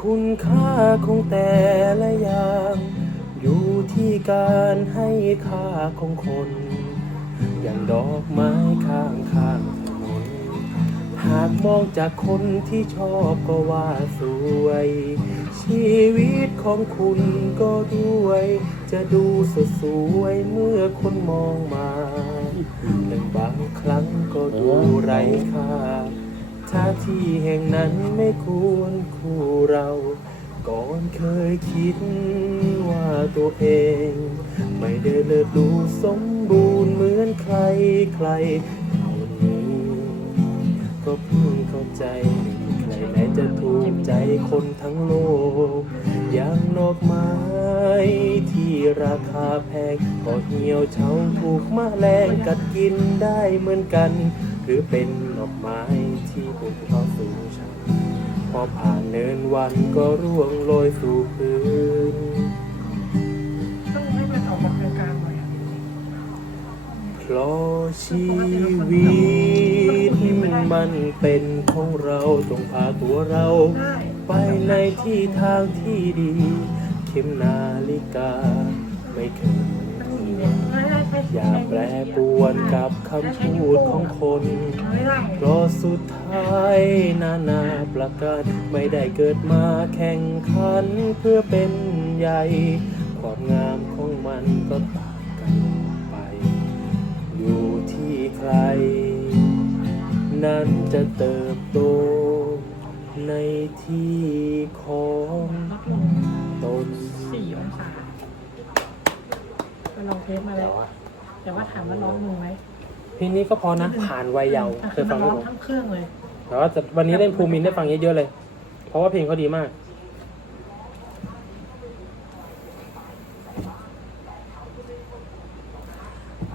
คุณค่าของแต่ละอย่าง อยู่ที่การให้ค่าของคน อย่างดอกไม้ข้างข้างถนนหากมองจากคนที่ชอบก็ว่าสวย ชีวิตของคุณก็ด้วย จะดูสดสวยเมื่อคนมองมาแต่บางครั้งก็ดูไร้ค่า ถ้าที่แห่งนั้นไม่ควรคู่เรา ก่อนเคยคิดว่าตัวเอง ไม่ได้เลิศดูสมบูรณ์เหมือนใครใครวันนี้ก็เพิ่งเข้าใจใครไหนจะถูกใจคนทั้งโลก อย่างดอกไม้ที่ราคาแพงก็เหี่ยวเฉาถูกแมลงกัดกินได้เหมือนกัน หรือเป็นดอกไม้ที่ปลูกเขาสู่ฉันพอผ่านเนินวันก็ร่วงโรยสู่พื้นต้องให้มันออกมากลางๆหน่อยอะเพราะชีวิตมันเป็นของเราต้องพาตัวเรา ได้ไปในที่ทางที่ดี เข็มนาฬิกาไม่เคยต้องมีเนี่ยไม่ได้ใช่ อย่าแปรปรวนกับคำพูดของคน เพราะสุดท้ายนานาประการไม่ได้เกิดมาแข่งขันเพื่อเป็นใหญ่ ความงามของมันก็ต่างกันไป อยู่ที่ใคร นั้นจะเติบโตในที่ของตน ลองเทสมาแล้ว แต่ว่าถามว่าร้อนมือไหมเพลงนี้ก็พอนะผ่านวัยเยาว์อะเคคือยมัฟันงไหมร้อนผมทั้งเครื่องเลยแต่ว่าจะวันนี้เล่นภูมินได้ฟังเยอะๆเลย เพราะว่าเพลงเขาดีมาก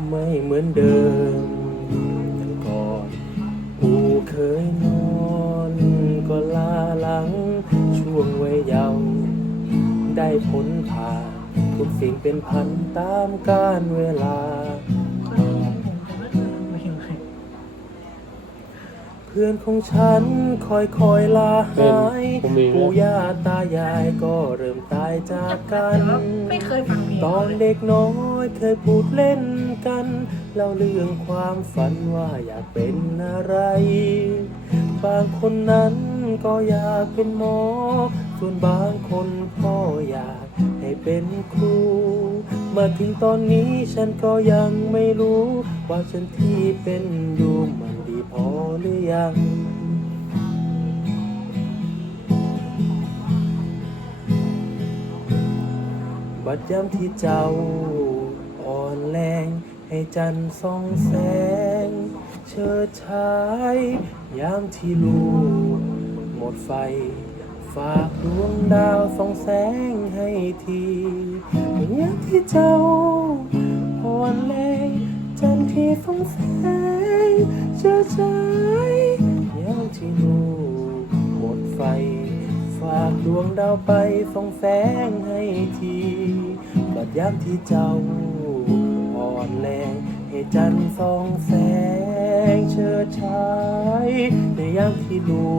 ไม่เหมือนเดิมแต่ก่อนกูเคยนอนก็ลาหลัง ช่วงวัยเยาว์ได้พ้นผ่าน ทุกสิ่งเป็นพันตามกาลเวลา พื่อนของฉันคอยคอยๆลาหายผมเองนะปู่ย่าตายายก็เริ่มตายจากกันแต่ว่าไม่เคยฟังเพลงตอนเด็กน้อยเคยพูดเล่นกันเล่าเรื่องความฝันว่าอยากเป็นอะไร บางคนนั้นก็อยากเป็นหมอ ส่วนบางคนพ่ออยากให้เป็นครู มาถึงตอนนี้ฉันก็ยังไม่รู้ ว่าฉันที่เป็นอยู่มันดี พอหรือยัง บัดยามที่เจ้าอ่อนแรง ให้จันทร์ส่องแสง เชิดชายยามที่ลูกหมดไฟ ฝากดวงดาวส่องแสงให้ทียามที่เจ้าอ่อนแรง ที่ส่องแสงเชิดชายยามที่ลูกหมดไฟ ฝากดวงดาวไปส่องแสงให้ทีบัดยามที่เจ้าอ่อนแรงให้จันทร์ส่องแสงเชิดชายในยามที่ลู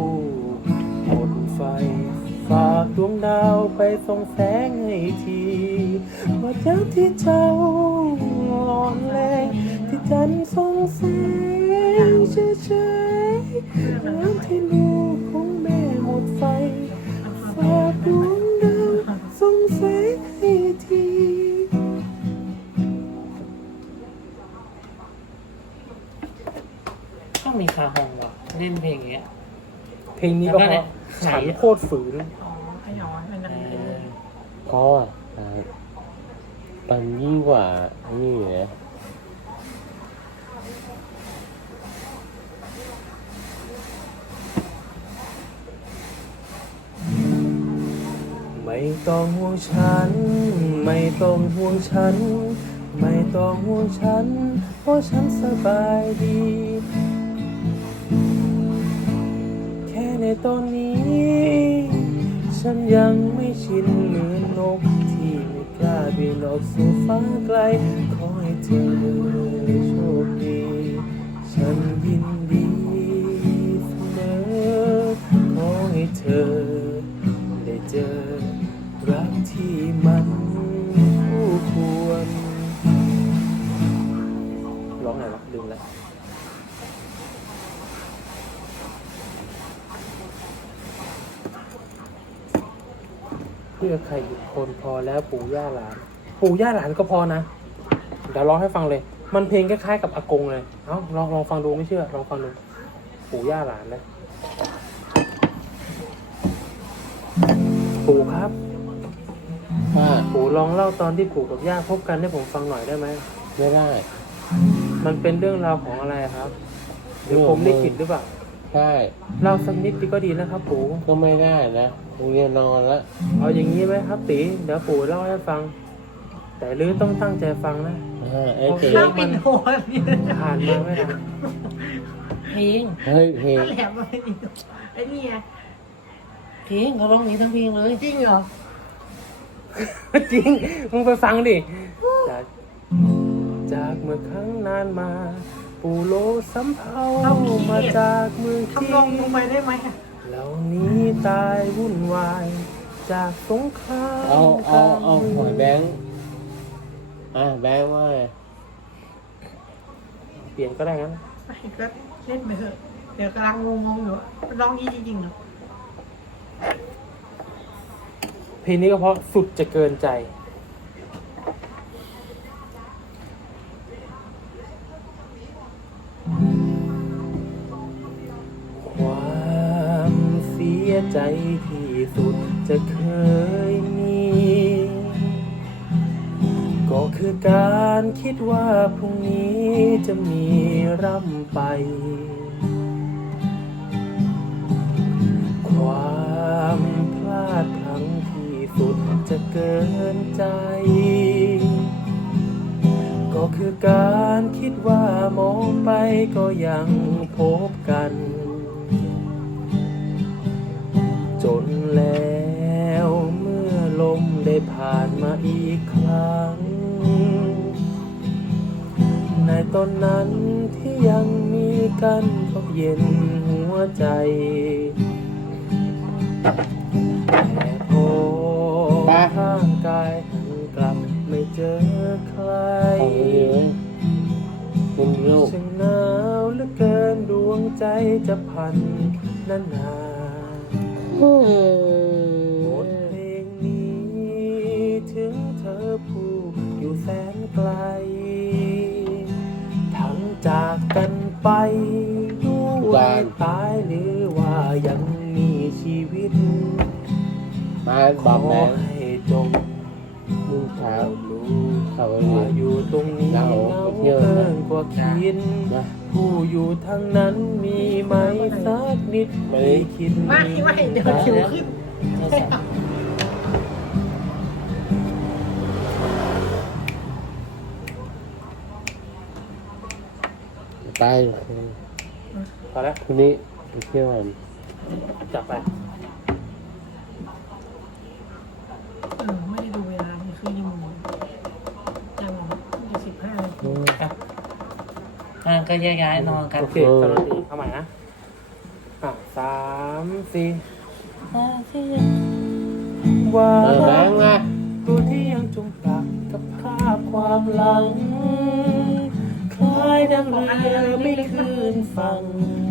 กหมดไฟฝากดวงดาวไปส่องแสงให้ทีบัดยามที่เจ้าอ่อนแรง ที่จันทร์ส่องแสงเชิดชายในยามที่ลูกของแม่หมดไฟฝากดวงดาวส่องแสงให้ทีต้องมีคาฮองว่ะเล่นเพลงอย่างเงี้ย เพลงนี้ก็แล้วก็เพไหนราะฉันโคตรฝืนอ๋อขยอนมันนั่นเอเองอเพราะว่าอ่ามันยิ่งกว่านี่นะ ไม่ต้องห่วงฉัน ไม่ต้องห่วงฉัน ไม่ต้องห่วงฉัน เพราะฉันสบายดี แค่ในตอนนี้ ฉันยังไม่ชินเหมือนนกที่ไม่กล้าบินออกสู่ฟ้าไกล ขอให้เธอโชคดี ฉันยินดีเสมอขอให้เธอ ที่มันคู่ควร ร้องไงวะลืมแล้วเพื่อใครอีกคนพอแล้วปู่ย่าหลาน ปู่ย่าหลานก็พอนะ เดี๋ยวร้องให้ฟังเลย มันเพลงคล้ายๆกับอากงเลย เอ้าลองลองฟังดูไม่เชื่อ ลองฟังดู ปู่ย่าหลานเลยปู่ครับ ว่าปู่ลองเล่าตอนที่ปู่กับย่าพบกันให้ผมฟังหน่อยได้ไหม ไม่ได้ มันเป็นเรื่องราวของอะไรครับหรือผมได้ผิดหรือเปล่าใช่เล่าสักนิดดีก็ดีนะครับ ปู่ก็ไม่ได้นะกูจะนอนแล้วเอาอย่างนี้ไหมครับตีเดี๋ยวปู่เล่าให้ฟัง แต่ลือต้องตั้งใจฟังนะอ่าไอ้เพลข้างวปิดหัวนี่ผ่านมาไม่นานเพลงเฮ้ยเพลงถ้าแหลมมาไม่ดีไอ้นี่ไงเพลงเขาร้องนี้ทั้งเพลงเลยจริงเหรอ จริง มึงไปฟังดิ จากจากเมื่อครั้งนานมา ปู่โลสำเภามาจากเมืองจีทำลองลงไปได้ไหมอะเหล่านี้ตายวุ่นวาย จากสงครามเอาเอาเอากลงหัวมืแบงค์อะแบงค์ว่าไงเปลี่ยนก็ได้งั้น ไม่ก็เล่นไปเถอะ เดี๋ยวกำลังงงๆอยู่อะร้องยี่จริงๆเหรอ เพลงนี้ก็เพราะสุดจะเกินใจ ความเสียใจที่สุดจะเคยมี ก็คือการคิดว่าพรุ่งนี้จะมีร่ำไป เกินใจ ก็คือการคิดว่ามองไปก็ยังพบกัน จนแล้วเมื่อลมได้ผ่านมาอีกครั้ง ในตอนนั้นที่ยังมีกันก็เย็นหัวใจ ร่างกายหันกลับไม่เจอใครเอาไปเลยคุณลูกช่างหนาวเหลือเกินดวงใจจะพันนานนาอืบทม เพลงนี้ถึงเธอผู้อยู่แสนไกล ทั้งจากกันไปด้วยตายหรือว่ายังมีชีวิต มาขบออกแบงค์ให้จงมึง ครับรู้เขาไปว่าดิอยู่ตรงนี้เราเหงาไปเที่ยวนะเกินกว่าคิดนะผู้อยู่ทางนั้นมีไหมสักนิดไม่ไม่คิดไม่ไม่เดี๋ยวคิวขึ้นโทรศัพท์ไปพอแล้วคืนนี้ไปเที่ยวกันจับไป เออไม่ได้ดูเวลานี่คือยังงยังเหรอยี่สิบห้านาที อืม อะ ก็แยกย้ายนอนกันโอเคเออกำลังดีเอาใหม่นะอะสามสี่อะที่ว่าเออแบงค์มาตัวที่ยังจมปลักกับภาพความหลัง คล้ายดังเรือไม่คืนฝั่ง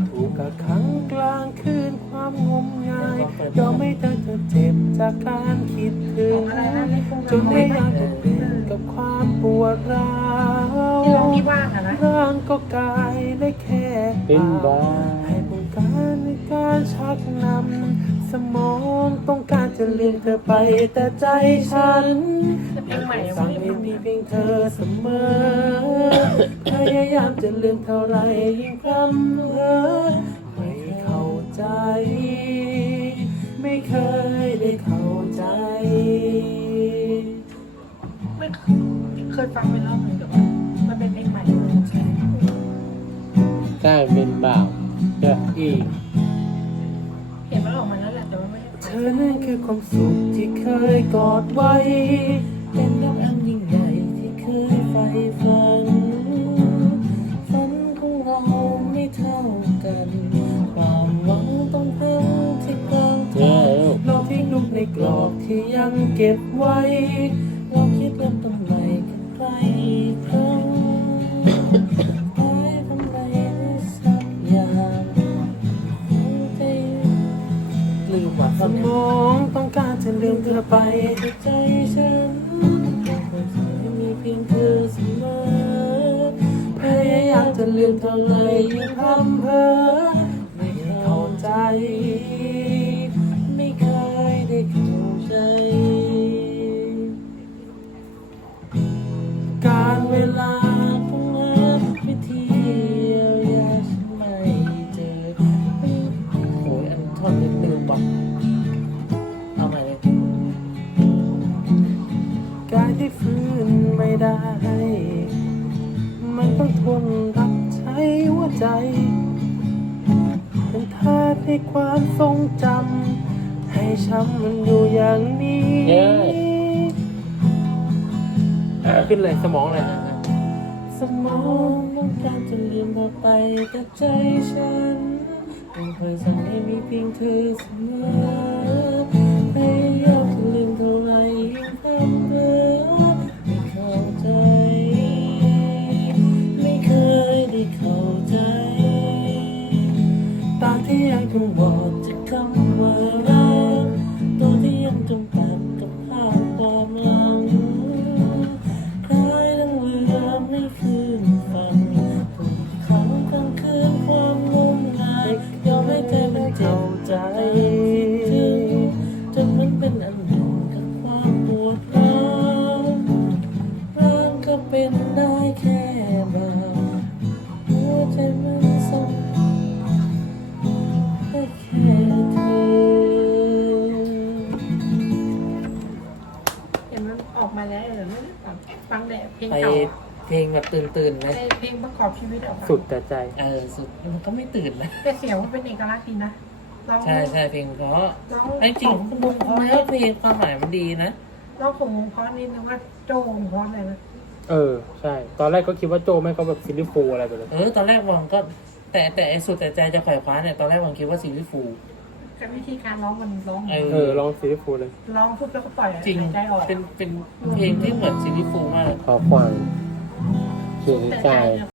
ถูกกักขังกลางคืน ความงมงายยอมไม่เธอเธอเจ็บจากการคิดถึงอะไรนะนี่คงจนไม่อยากจะเป็นกับความปวดร้าวที่ร้องที่ว่างอะนะร่างก็กายได้แค่เป็นบ้าให้บงการในการชักนำสมองต้องการจะลืมเธอไปแต่ใจฉันเพลงใหม่ยังสั่งไม่ให้ได้พี่เพียงเธอเสมอพยายามจะลืมเท่าไรยิ่งพร่ำเพ้อไม่เข้า ใจ ไม่เคยได้เข้าใจ ไม่เคยฟังไปรอบหนึ่งแต่ว่ามันเป็นเพลงใหม่ใช่กลายเป็นบ่าวเด้ออีกเห็นมันออกมาแล้วแหละแต่ว่าไม่ได้เธอนั่นคือความสุขที่เคยกอดไว้ เป็นรักอันยิ่งใหญ่ที่เคยใฝ่ฝันฝันของเราไม่เท่ากัน หวังต้งที่กลางเอทางอลูกเราทิ้งลูกในกรอบที่ยังเก็บไว้ลองคิดเริ่มต้นใหม่กับใครอีกครั้งไปทำไรสักอย่างใจลืมว่าสมองต้องการจะลืมเธอไปใจฉันไม่มีเพียงเธอเสมอพยายามจะลืมเท่าไรยังพร่ำเพ้อ ไม่เข้าใจไม่เคยได้เข้าใจ การเวลาต้องหาวิธีเยียวยาฉันไม่เจอ โอ้ยอันท่อนนี้ลืมบอกเอาใหม่เลยกายที่ฟื้นไม่ได้ มันต้องทนรับใช้หัวใจ ให้ความทรงจำให้ช้ำมันอยู่อย่างนี้เย้ ขึ้นเลยสมองเลยสมองต้องการจะลืมเธอไปแต่ใจฉันยังเคยสั่งให้มีเพียงเธอเสมอพยายามจะลืมเท่าไรยิ่งทำเพ้อไม่เข้าใจ ไม่เคยได้เข้าใจ ตา ชีวิตออกมาสุดแต่ใจ เออสุดมันก็ไม่ตื่นนะแต่เสียงมันเป็นเอกลักษณ์ดีนะร้องใช่ใช่เพลงเพราะร้องไอ้จริงของมุวกงเพราะเนื้อเพลงความหมายมันดีนะร้องของวงเพราะนี่นึกว่าโจวงเพราะเลยนะเออ ใช่ ตอนแรกก็คิดว่าโจแม่งเขาแบบซิลิฟูอะไรไปเลย เออ ตอนแรกวังก็ แต่แต่ไอ้สุดแต่ใจจะไขว่คว้าเนี่ย ตอนแรกวังคิดว่าซีรีส์ฟูลกับวิธีการร้องมันร้องเออเออลองซิลิฟูเลย ร้องปุ๊บแล้วก็ปล่อยจริง หายใจออกเป็นเป็นเพลงที่เหมือนซีรีส์ฟูลมาก ขอควางเขียนแต่ใจใจเนี่ย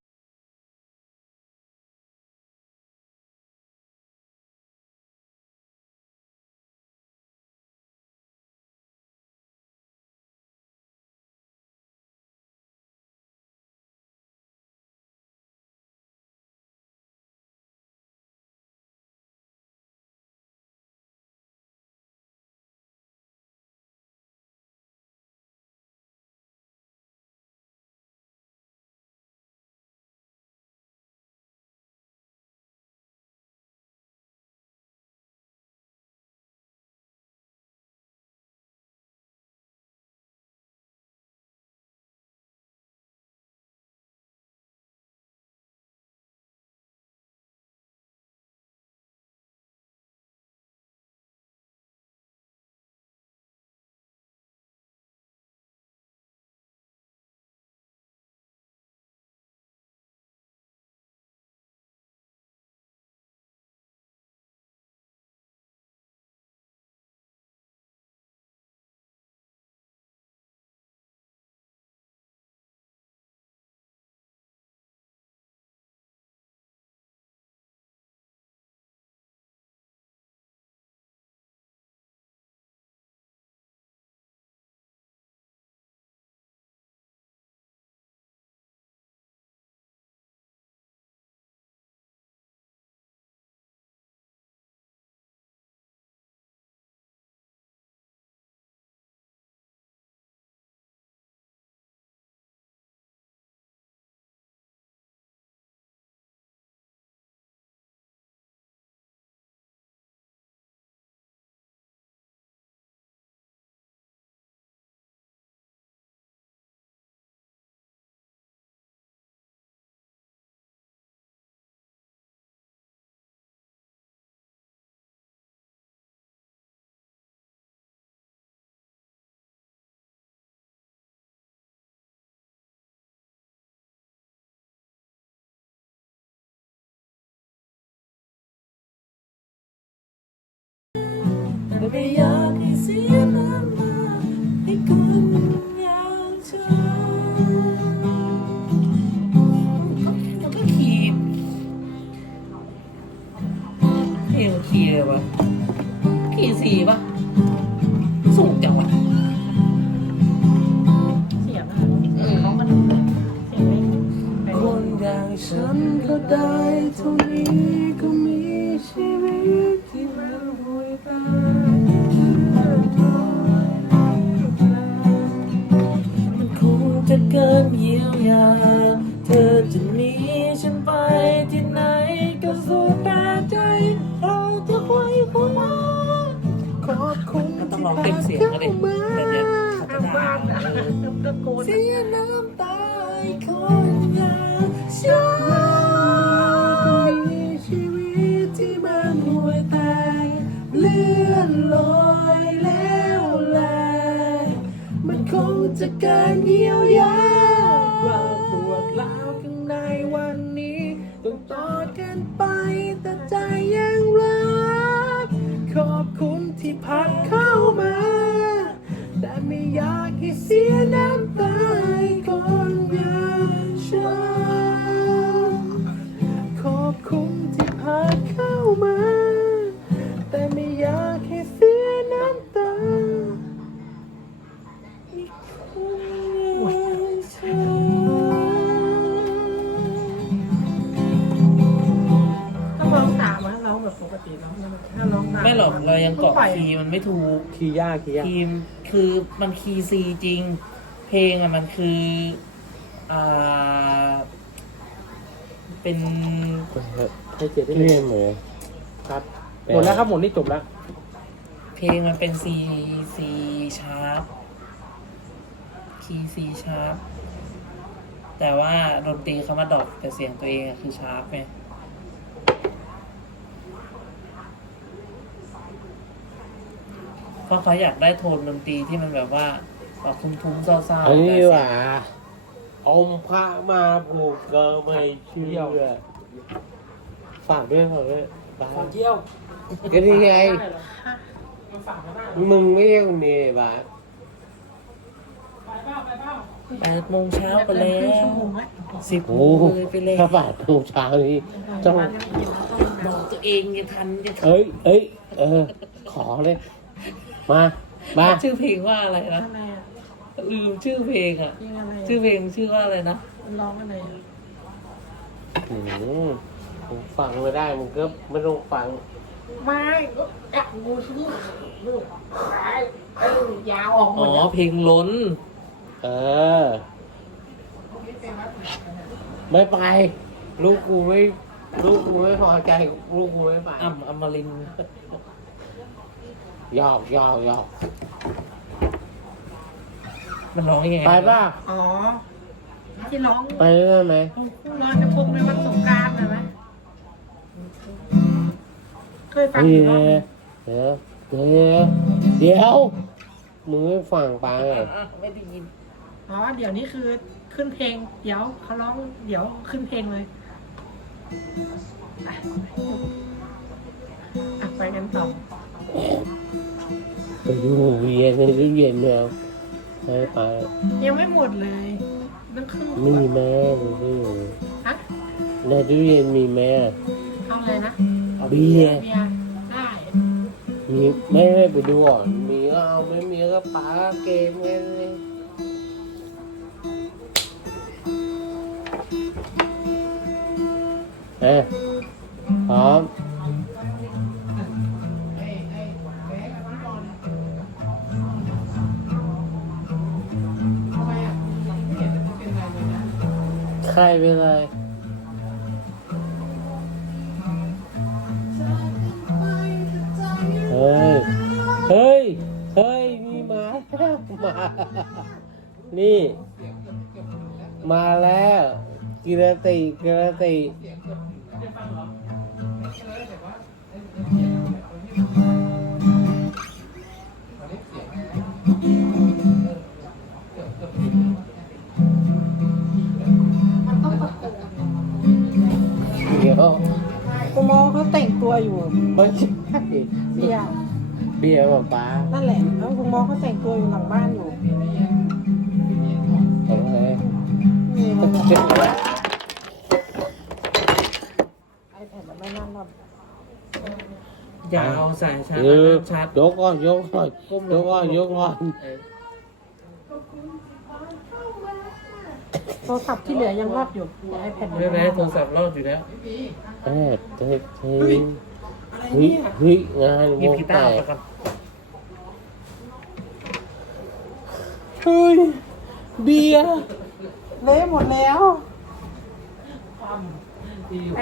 มันก็ขีดเพลงขีดเะขีดสีปะสูงจังวะเสียงอะเสียงมันเสียงได้เท่า ที่พัดเข้ามา แต่ไม่อยากให้เสียน้ำ ไม่ถูก คีย์ยากคีย์ยากคีย์คือมันคีย์ซีจริง เพลงอะมันคืออ่าเป็นให้เจ็บได้เลเรียยนเหมือนครับ หมดแล้วครับหมดนี่จบแล้ว เพลงมันเป็นซีซีชาร์ปคีย์ซีชาร์ปแต่ว่าดนตรีเขามาดรอปแต่เสียงตัวเองอะคือชาร์ปไง เพราะเขาอยากได้โทนดนตรีที่มันแบบว่าออกทุ้มๆเศร้าๆอันนี้แต่ดีเสีกยงว่าอมพระมาผูกก็ไม่เชื่อฝากด้วยฝากด้วยฝากเที่ยวก็นี่ไงมาฝากมาบ้างมึงไม่ใช่คนนี้บาสไปเปล่าไปเปล่าแปดโมงเช้าไปแล้วสิบโมโอ้งโหเลยไปแล้วถ้าฝากทุกเช้านี้ต้องบอกตัวเองอย่าทันอย่าทันเอ้ยเอ้ยเออขอเลย มามาชื่อเพลงว่าอะไรนะอะไรอะลืมชื่อเพลงอะยังอะไรชื่อเพลงชื่อว่าอะไรนะร้องอะไรอะอืมมึงฟังไม่ได้มึงก็ไม่ต้องฟังไม่ก็อยากดูชื่อลูกไอ้ยาวออกหมอ๋อดแล้วเพลงล้น เออ ไม่ไป ลูกกูไม่ ลูกกูไม่พอใจ ลูกกูไม่ไปอ่ำอมรินทร์ห ยอกหยอกหยอกมันร้องยังไงไปป่ะอ๋อ ที่ร้องไปได้ไหมลอยกระทงในวันสงกรารนะไหมเคยฟังอเดี๋ยู่ยวรอบนึงเดี๋ยวเดี๋ยวเดี๋ยวมึงไม่ฟังไปอะอะไม่ได้ยินอ๋อ เดี๋ยวนี้คือขึ้นเพลง เดี๋ยวเขาร้อง เดี๋ยวขึ้นเพลงเลยไปอะไปกันต่อ ไปดูเย็นในตู้เย็นแล้วไปไปยังไม่หมดเลยต้องครึ่งมีแม่ในตู้เย็นฮะในตู้เย็นมีแม่เอาอะไรนะเบียร์เบียร์ได้มีไม่ไม่ไปดูก่อนมีก็เอาไม่มีก็ปาเกมกันเลยเอ๊ะพร้อม ใครเป็นไรเฮ้ย เฮ้ย เฮ้ย มีมาแล้วมา นี่ มาแล้วกิรติกิรติ มองเขาแต่งตัวอยู่ไม่ใช่เบียร์เบียร์ป่ะป้านั่นแหละแล้วคุณหมอเขาแต่งตัวอยู่หลังบ้านอยู่โอเคนี่มันแบบไอแพดมันไม่น่ารอดอย่าเอาสายชาร์จเออชาร์จยกก่อนยกก่อนยกก่อนยกก่อน เออ โทรศัพท์ที่เหลือยังรอดอยู่แต่ไอแพดไม่เป็นไรโทรศัพท์รอดอยู่แล้วแอบเทปเทปเฮ้ยเฮ้ยงานหยิวบงกีแตตาร์ก มาก่อนเฮ้ยเบียร์ เละหมดแล้ว